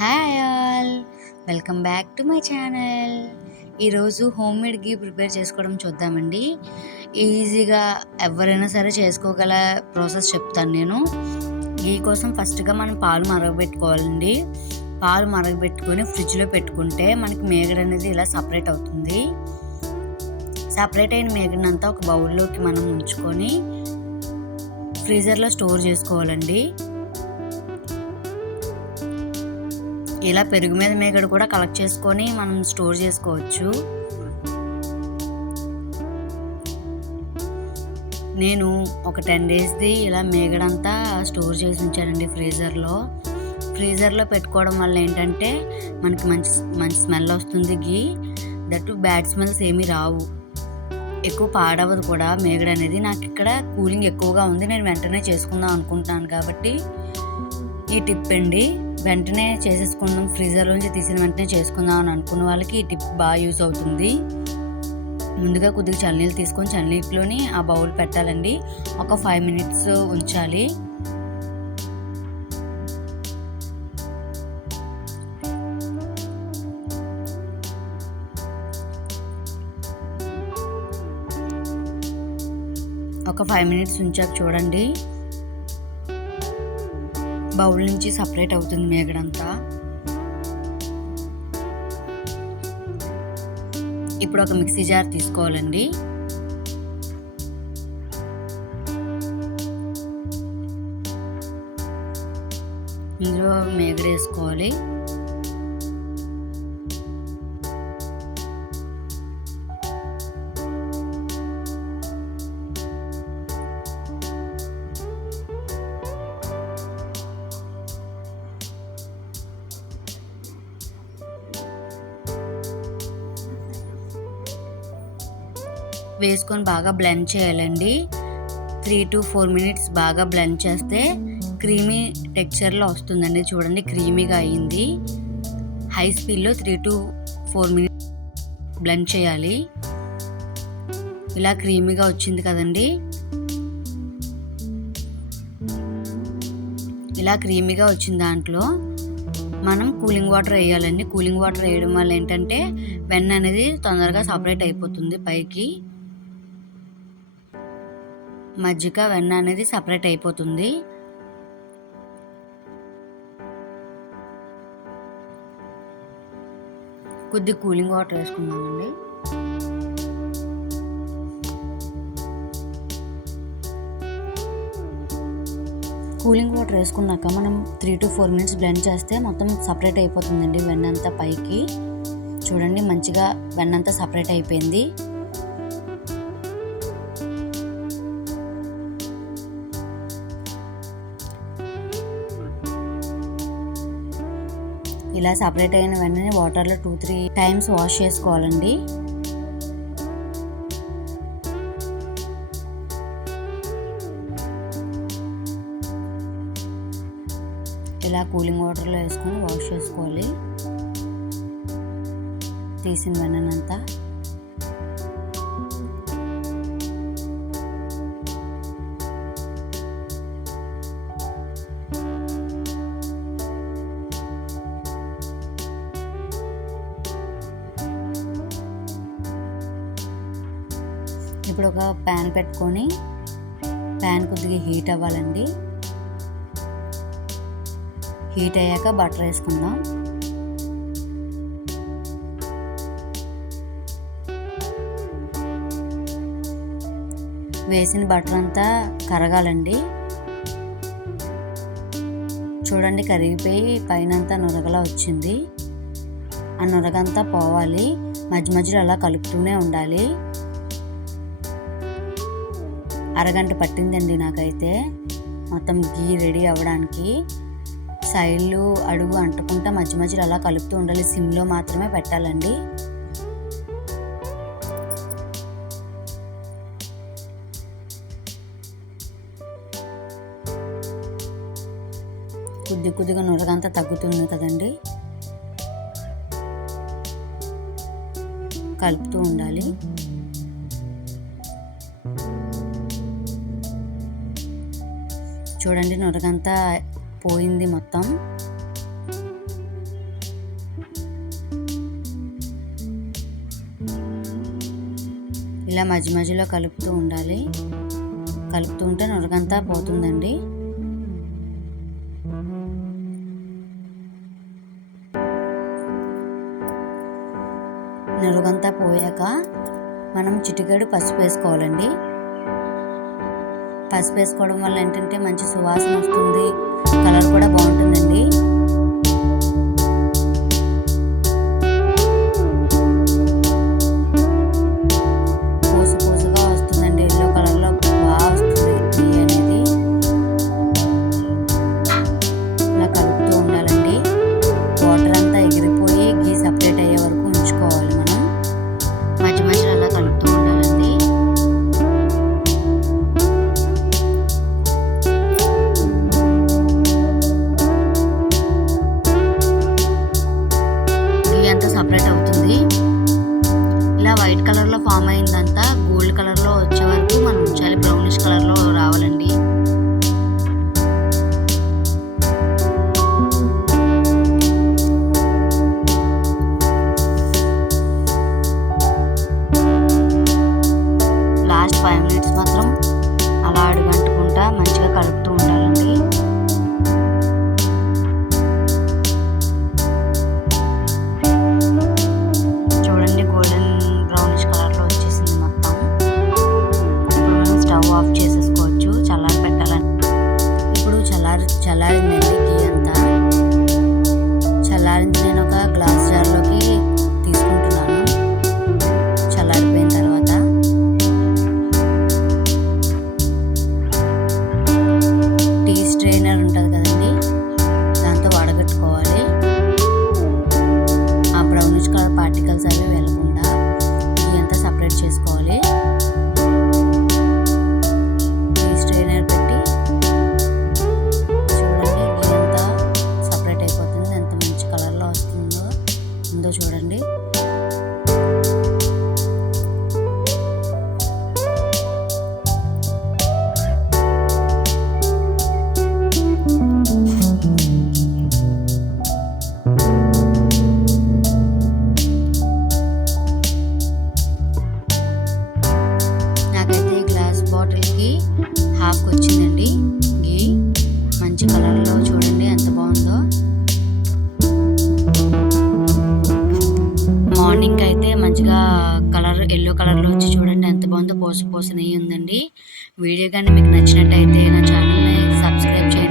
Hi all welcome back to my channel ఈరోజు home made ghee prepare చేసుకోవడం చూద్దామండి. ఈజీగా ఎవరైనా సరే చేసుకోగల ప్రాసెస్ చెప్తాను నేను. గీ కోసం ఫస్ట్గా మనం పాలు మరగబెట్టుకోవాలండి. పాలు మరగబెట్టుకొని ఫ్రిడ్జ్లో పెట్టుకుంటే మనకి మేగడ అనేది ఇలా సపరేట్ అవుతుంది. సపరేట్ అయిన మేగడంతా ఒక బౌల్లోకి మనం ఉంచుకొని ఫ్రీజర్లో స్టోర్ చేసుకోవాలండి. ఇలా పెరుగు మీద మేగడ కూడా కలెక్ట్ చేసుకొని మనం స్టోర్ చేసుకోవచ్చు. నేను ఒక టెన్ డేస్ది ఇలా మేగడంతా స్టోర్ చేసి ఉంచానండి ఫ్రీజర్లో ఫ్రీజర్లో పెట్టుకోవడం వల్ల ఏంటంటే మనకి మంచి మంచి స్మెల్ వస్తుంది గీ దట్టు బ్యాడ్ స్మెల్స్ ఏమీ రావు. ఎక్కువ పాడవదు కూడా మేగడ అనేది. నాకు ఇక్కడ కూలింగ్ ఎక్కువగా ఉంది. నేను వెంటనే చేసుకుందాం అనుకుంటున్నాను కాబట్టి ఈ టిప్ అండి. వెంటనే చేసేసుకుందాం ఫ్రీజర్లోంచి తీసిన వెంటనే చేసుకుందాం అని అనుకున్న వాళ్ళకి ఈ టిప్ బాగా యూస్ అవుతుంది. ముందుగా కొద్దిగా చల్లనీళ్ళు తీసుకొని చల్లనీటిలోని ఆ బౌల్ పెట్టాలండి. ఒక ఫైవ్ మినిట్స్ ఉంచాలి. ఒక ఫైవ్ మినిట్స్ ఉంచాక చూడండి. బౌల్ నుంచి సపరేట్ అవుతుంది మేగడంతా. ఇప్పుడు ఒక మిక్సీ జార్ తీసుకోవాలండి. ఇందులో మేగడ వేసుకోవాలి వేసుకొని బాగా బ్లెండ్ చేయాలండి. త్రీ టు ఫోర్ మినిట్స్ బాగా బ్లెండ్ చేస్తే క్రీమీ టెక్స్చర్లో వస్తుందండి. చూడండి క్రీమీగా అయింది. హై స్పీడ్లో three to four minutes blend చేయాలి. ఇలా క్రీమీగా వచ్చింది కదండి. ఇలా క్రీమీగా వచ్చిన దాంట్లో మనం కూలింగ్ వాటర్ వేయాలండి. కూలింగ్ వాటర్ వేయడం వల్ల ఏంటంటే వెన్న అనేది తొందరగా సపరేట్ అయిపోతుంది పైకి. మజ్జిగ వెన్న అనేది సపరేట్ అయిపోతుంది. కొద్ది కూలింగ్ వాటర్ వేసుకున్నామండి కూలింగ్ వాటర్ వేసుకున్నాక మనం three to four minutes blend చేస్తే మొత్తం సపరేట్ అయిపోతుందండి వెన్నంతా పైకి. చూడండి మంచిగా వెన్నంతా సపరేట్ అయిపోయింది. ఇలా సపరేట్ అయిన వెంటనే వాటర్లో టూ త్రీ టైమ్స్ వాష్ చేసుకోవాలండి. ఇలా కూలింగ్ వాటర్లో వేసుకొని వాష్ చేసుకోవాలి. తీసిన వెన్ననంతా. ఇప్పుడు ఒక ప్యాన్ పెట్టుకొని ప్యాన్ కొద్దిగా హీట్ అవ్వాలండి. హీట్ అయ్యాక బటర్ వేసుకుందాం. వేసిన బటర్ అంతా కరగాలండి. చూడండి కరిగిపోయి పైన అంతా నురగలా వచ్చింది. ఆ నురగంతా పోవాలి. మధ్య మధ్యలో అలా కలుపుతూనే ఉండాలి. అరగంట పట్టిందండి నాకైతే. మొత్తం గీ రెడీ అవ్వడానికి. సైడ్లు అడుగు అంటుకుంటా మధ్య మధ్యలో అలా కలుపుతూ ఉండాలి. సిమ్లో మాత్రమే పెట్టాలండి. కొద్ది కొద్దిగా నురగంతా తగ్గుతుంది కదండి. కలుపుతూ ఉండాలి. చూడండి నొరగంతా పోయింది మొత్తం. ఇలా మధ్య మధ్యలో కలుపుతూ ఉండాలి. కలుపుతూ ఉంటే నొరగంతా పోతుందండి. నొరగంతా పోయాక మనం చిటికెడు పసుపు వేసుకోవాలండి. పసుపు వేసుకోవడం వల్ల ఏంటంటే మంచి సువాసన వస్తుంది. కలర్ కూడా బాగుంటుందండి. కలర్ ఎల్లో కలర్లో వచ్చి చూడండి. ఎంత బాగుందో పోస పోస ఉందండి. వీడియో కానీ మీకు నచ్చినట్టయితే నా ఛానల్ని సబ్స్క్రైబ్ చేయండి.